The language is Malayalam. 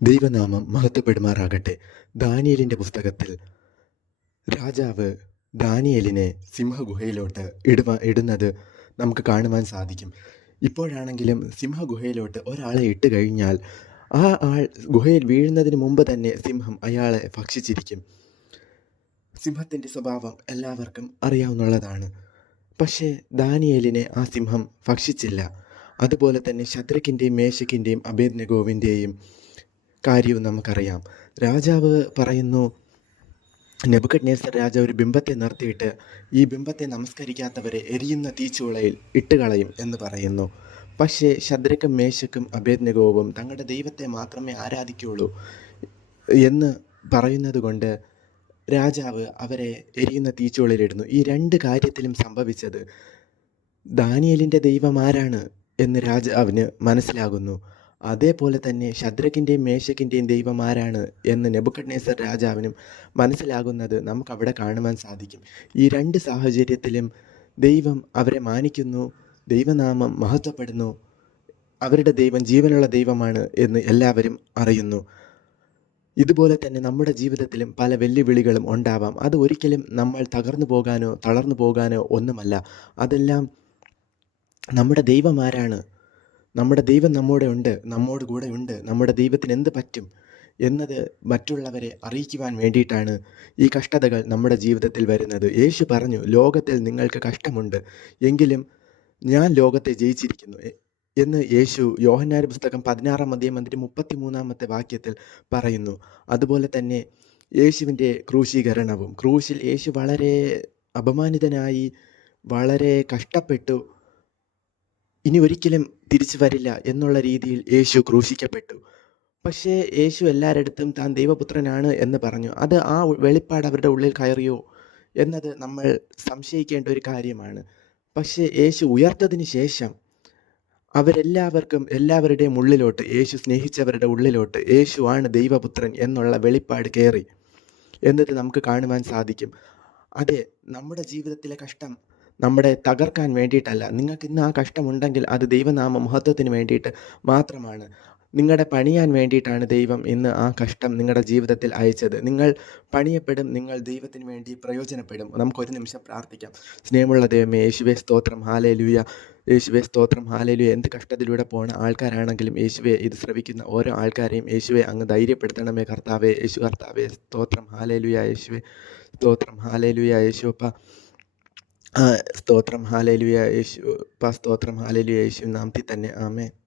ദൈവനാമം മഹത്വപ്പെടുമാറാകട്ടെ. ദാനിയേലിൻ്റെ പുസ്തകത്തിൽ രാജാവ് ദാനിയേലിനെ സിംഹഗുഹയിലോട്ട് ഇടുന്നത് നമുക്ക് കാണുവാൻ സാധിക്കും. ഇപ്പോഴാണെങ്കിലും സിംഹഗുഹയിലോട്ട് ഒരാളെ ഇട്ട് കഴിഞ്ഞാൽ ആ ആൾ ഗുഹയിൽ വീഴുന്നതിന് മുമ്പ് തന്നെ സിംഹം അയാളെ ഭക്ഷിച്ചിരിക്കും. സിംഹത്തിൻ്റെ സ്വഭാവം എല്ലാവർക്കും അറിയാവുന്നതാണ്. പക്ഷേ ദാനിയേലിനെ ആ സിംഹം ഭക്ഷിച്ചില്ല. അതുപോലെ തന്നെ ശദ്രക്കിൻ്റെയും മേശക്കിൻ്റെയും അബേദ്നെഗോവിൻ്റെയും കാര്യവും നമുക്കറിയാം. രാജാവ് പറയുന്നു, നെബൂഖദ്നേസർ രാജാവ് ഒരു ബിംബത്തെ നിർത്തിയിട്ട് ഈ ബിംബത്തെ നമസ്കരിക്കാത്തവരെ എരിയുന്ന തീച്ചൂളയിൽ ഇട്ടുകളയും എന്ന് പറയുന്നു. പക്ഷേ ശദ്രക്കും മേശക്കും അബേദ്നെഗോവും തങ്ങളുടെ ദൈവത്തെ മാത്രമേ ആരാധിക്കുകയുള്ളൂ എന്ന് പറയുന്നത് കൊണ്ട് രാജാവ് അവരെ എരിയുന്ന തീച്ചൂളയിലിടുന്നു. ഈ രണ്ട് കാര്യത്തിലും സംഭവിച്ചത് ദാനിയേലിൻ്റെ ദൈവം ആരാണ് എന്ന് രാജാവിന് മനസ്സിലാകുന്നു. അതേപോലെ തന്നെ ശദ്രക്കിൻ്റെയും മേശക്കിൻ്റെയും ദൈവം ആരാണ് എന്ന് നെബൂഖദ്നേസർ രാജാവിനും മനസ്സിലാകുന്നത് നമുക്കവിടെ കാണുവാൻ സാധിക്കും. ഈ രണ്ട് സാഹചര്യത്തിലും ദൈവം അവരെ മാനിക്കുന്നു, ദൈവനാമം മഹത്വപ്പെടുന്നു, അവരുടെ ദൈവം ജീവനുള്ള ദൈവമാണ് എന്ന് എല്ലാവരും അറിയുന്നു. ഇതുപോലെ തന്നെ നമ്മുടെ ജീവിതത്തിലും പല വെല്ലുവിളികളും ഉണ്ടാവാം. അത് ഒരിക്കലും നമ്മൾ തകർന്നു പോകാനോ തളർന്നു പോകാനോ ഒന്നുമല്ല. അതെല്ലാം നമ്മുടെ ദൈവം ആരാണ്, നമ്മുടെ ദൈവം നമ്മോട് കൂടെ ഉണ്ട്, നമ്മുടെ ദൈവത്തിന് എന്ത് പറ്റും എന്നത് മറ്റുള്ളവരെ അറിയിക്കുവാൻ വേണ്ടിയിട്ടാണ് ഈ കഷ്ടതകൾ നമ്മുടെ ജീവിതത്തിൽ വരുന്നത്. യേശു പറഞ്ഞു, ലോകത്തിൽ നിങ്ങൾക്ക് കഷ്ടമുണ്ട്, എങ്കിലും ഞാൻ ലോകത്തെ ജയിച്ചിരിക്കുന്നു എന്ന് യേശു യോഹന്നാന്റെ പുസ്തകം 16-ാം അധ്യായം 33-ാമത്തെ വാക്യത്തിൽ പറയുന്നു. അതുപോലെ തന്നെ യേശുവിൻ്റെ ക്രൂശീകരണവും, ക്രൂശിൽ യേശു വളരെ അപമാനിതനായി വളരെ കഷ്ടപ്പെട്ടു, ഇനി ഒരിക്കലും തിരിച്ചു വരില്ല എന്നുള്ള രീതിയിൽ യേശു ക്രൂശിക്കപ്പെട്ടു. പക്ഷേ യേശു എല്ലാവരിടത്തും താൻ ദൈവപുത്രനാണ് എന്ന് പറഞ്ഞു. അത് ആ വെളിപ്പാട് അവരുടെ ഉള്ളിൽ കയറിയോ എന്നത് നമ്മൾ സംശയിക്കേണ്ട ഒരു കാര്യമാണ്. പക്ഷേ യേശു ഉയർത്തതിന് ശേഷം എല്ലാവരുടെയും ഉള്ളിലോട്ട്, യേശു സ്നേഹിച്ചവരുടെ ഉള്ളിലോട്ട് യേശു ആണ് ദൈവപുത്രൻ എന്നുള്ള വെളിപ്പാട് കയറി എന്നത് നമുക്ക് കാണുവാൻ സാധിക്കും. അതെ, നമ്മുടെ ജീവിതത്തിലെ കഷ്ടം നമ്മളെ തകർക്കാൻ വേണ്ടിയിട്ടല്ല. നിങ്ങൾക്ക് ഇന്ന് ആ കഷ്ടമുണ്ടെങ്കിൽ അത് ദൈവനാമ മഹത്വത്തിന് വേണ്ടിയിട്ട് മാത്രമാണ്. നിങ്ങളുടെ പണിയാൻ വേണ്ടിയിട്ടാണ് ദൈവം ഇന്ന് ആ കഷ്ടം നിങ്ങളുടെ ജീവിതത്തിൽ അയച്ചത്. നിങ്ങൾ പണിയപ്പെടും, നിങ്ങൾ ദൈവത്തിന് വേണ്ടി പ്രയോജനപ്പെടും. നമുക്കൊരു നിമിഷം പ്രാർത്ഥിക്കാം. സ്നേഹമുള്ള ദൈവമേ, യേശുവേ സ്തോത്രം, ഹല്ലേലൂയ. യേശുവേ സ്തോത്രം, ഹല്ലേലൂയ. എന്ത് കഷ്ടത്തിലൂടെ പോണ ആൾക്കാരാണെങ്കിലും യേശുവേ, ഇത് ശ്രവിക്കുന്ന ഓരോ ആൾക്കാരെയും യേശുവേ അങ്ങ് ധൈര്യപ്പെടുത്തണമേ കർത്താവേ. യേശു കർത്താവേ സ്തോത്രം, ഹല്ലേലൂയ. യേശുവേ സ്തോത്രം, ഹല്ലേലൂയ. യേശുപ്പ സ്തോത്രം, ഹല്ലേലൂയ. യേശുപ്പ സ്തോത്രം, ഹല്ലേലൂയ. യേശു നാമത്തിൽ തന്നെ ആമേൻ.